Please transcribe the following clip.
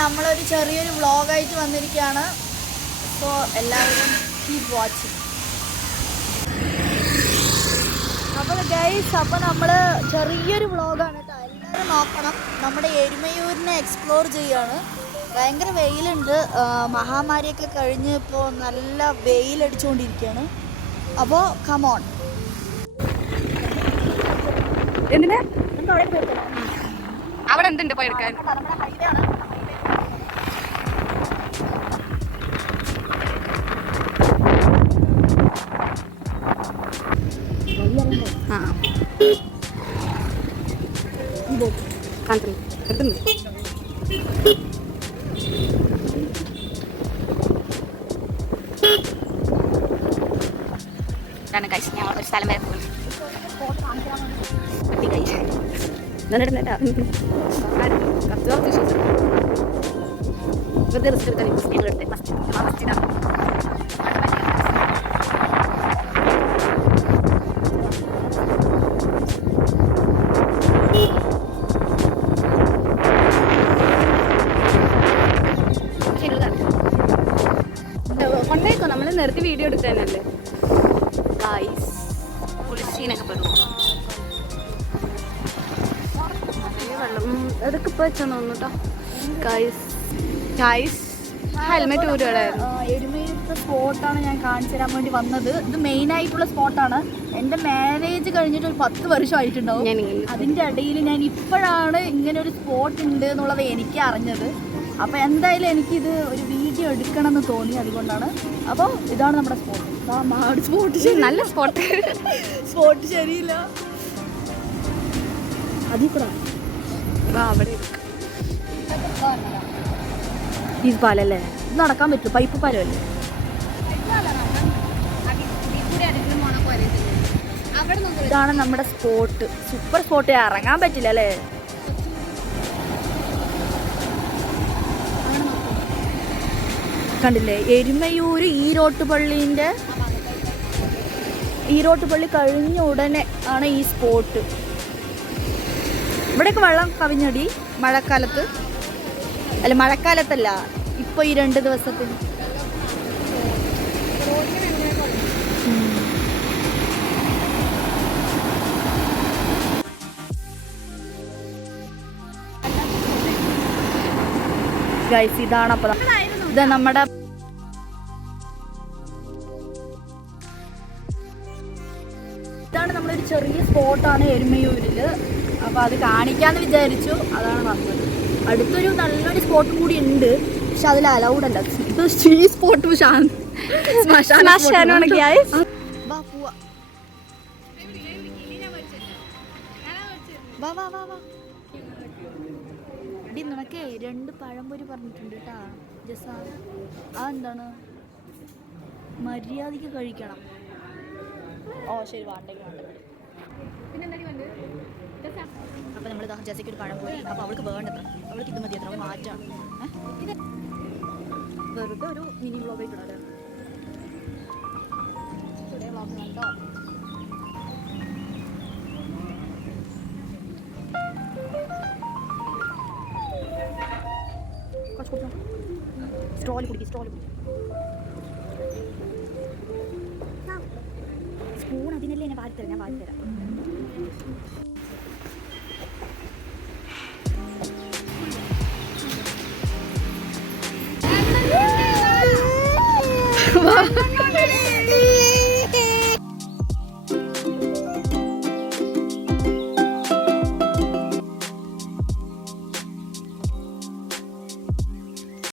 നമ്മളൊരു ചെറിയൊരു വ്ലോഗായിട്ട് വന്നിരിക്കുകയാണ്. സോ എല്ലാവരും കീപ് വാച്ചിങ് അപ്പോൾ ഗൈസ് അപ്പോൾ നമ്മൾ ചെറിയൊരു വ്ളോഗാണ് കേട്ടോ. എല്ലാവരും നോക്കണം. നമ്മുടെ എരുമയൂരിനെ എക്സ്പ്ലോർ ചെയ്യുകയാണ് ഭയങ്കര വെയിലുണ്ട്. മഹാമാരിയൊക്കെ കഴിഞ്ഞ് ഇപ്പോൾ നല്ല വെയിലടിച്ചുകൊണ്ടിരിക്കുകയാണ് അപ്പോൾ കമോൺ എന്തിനാ? അവിടെ എന്തുണ്ട് പോയെടുക്കാൻ കാണിക്കുന്നു എടുത്തുണ്ട് ഇതാണ് കഴിച്ച് ഞങ്ങൾ ഒരു സ്ഥലം വരെ പോകുന്നു കുട്ടി കഴിച്ച് എന്നിട്ട് കത്ത് കുറച്ച് വിശ്വസിച്ചു വെറുതെ റിസ്ക് എടുക്കാൻ ഞങ്ങൾ എടുത്ത് മസ്ജിദ് വീഡിയോ എടുക്കാനല്ലേ? ഗായ്സ് പുളിച്ചീനൊക്കെ പെടും. വെള്ളം. അതൊക്കെ ഇപ്പൊ വെച്ചാന്ന് തോന്നുന്നു കേട്ടോ ഗായ്സ് ഗായ്സ് ഹെൽമെറ്റ് ഊരുകളായിരുന്നു സ്പോട്ടാണ് ഞാൻ കാണിച്ചു തരാൻ വേണ്ടി വന്നത്. ഇത് മെയിൻ ആയിട്ടുള്ള സ്പോട്ടാണ്. എന്റെ മാരേജ് കഴിഞ്ഞിട്ട് ഒരു പത്ത് വർഷം ആയിട്ടുണ്ടാവും അതിന്റെ ഇടയിൽ ഞാൻ ഇപ്പോഴാണ് ഇങ്ങനെ ഒരു സ്പോട്ട് ഉണ്ട് എന്നുള്ളത് എനിക്ക് അറിഞ്ഞത് അപ്പോൾ എന്തായാലും എനിക്കിത് ഒരു വീഡിയോ എടുക്കണം എന്ന് തോന്നി അതുകൊണ്ടാണ്. അപ്പോൾ ഇതാണ് നമ്മുടെ സ്പോട്ട് മാട് സ്പോട്ട് നല്ല സ്പോട്ട് സ്പോട്ട് ശരിയില്ല. അതിൽ കൂടെ അവിടെ ഈ പാലല്ലേ? ഇത് നടക്കാൻ പറ്റും പൈപ്പ് പാലമല്ലേ? ഇതാണ് നമ്മുടെ സ്പോട്ട് സൂപ്പർ സ്പോട്ട് ഇറങ്ങാൻ പറ്റില്ല അല്ലേ? കണ്ടില്ലേ? എരുമയൂര് ഈരോട്ടുപള്ളീന്റെ ഈരോട്ടുപള്ളി കഴിഞ്ഞ ഉടനെ ആണ് ഈ സ്പോട്ട്. ഇവിടെയൊക്കെ വെള്ളം കവിഞ്ഞടി മഴക്കാലത്ത്. അല്ല മഴക്കാലത്തല്ല ഇപ്പൊ ഈ രണ്ട് ദിവസത്തിന് ഗൈസ് ഇതാണ് അപ്പൊ ഇത് നമ്മുടെ ഇതാണ് നമ്മുടെ ഒരു ചെറിയ സ്പോട്ടാണ് എരുമയൂരിൽ അപ്പൊ അത് കാണിക്കാന്ന് വിചാരിച്ചു. അതാണ് വന്നത്. അടുത്തൊരു നല്ലൊരു സ്പോട്ടും കൂടി ഉണ്ട്. പക്ഷെ അതിൽ അലൗഡ് അല്ല. ഇത് സ്പോട്ട് ശാന്തി ശ്മശാനമാണ് guys. വാ പോവാ. വാ വാ വാ വാ. എടി നിനക്കേ രണ്ട് പഴംപൊരി പറഞ്ഞിട്ടുണ്ട് കേട്ടാ. ജസ ആ എന്താണ്? മര്യാദയ്ക്ക് കഴിക്കണം. ഓ ശരി വാണ്ടേക്ക് വാണ്ടേക്ക് അപ്പോൾ നമ്മൾ ജസയ്ക്ക് ഒരു പഴം പോയി. അപ്പോൾ അവൾക്ക് വേണ്ടത്ര അവൾക്ക് ഇത് മതി അത്ര മാറ്റാണ്? വെറുതെ ഒരു മിനി വ്ളോഗ് ആയിട്ട് ഇടാം ടുഡേ വ്ളോഗ് കണ്ടോ കുറച്ച് കുടിച്ചോ? സ്ട്രോൾ കുടിക്കും സ്റ്റോൾ കുടിക്കും സ്പൂൺ അതിനല്ലേ ഞാൻ വാരി തരാം ഞാൻ വാരി തരാം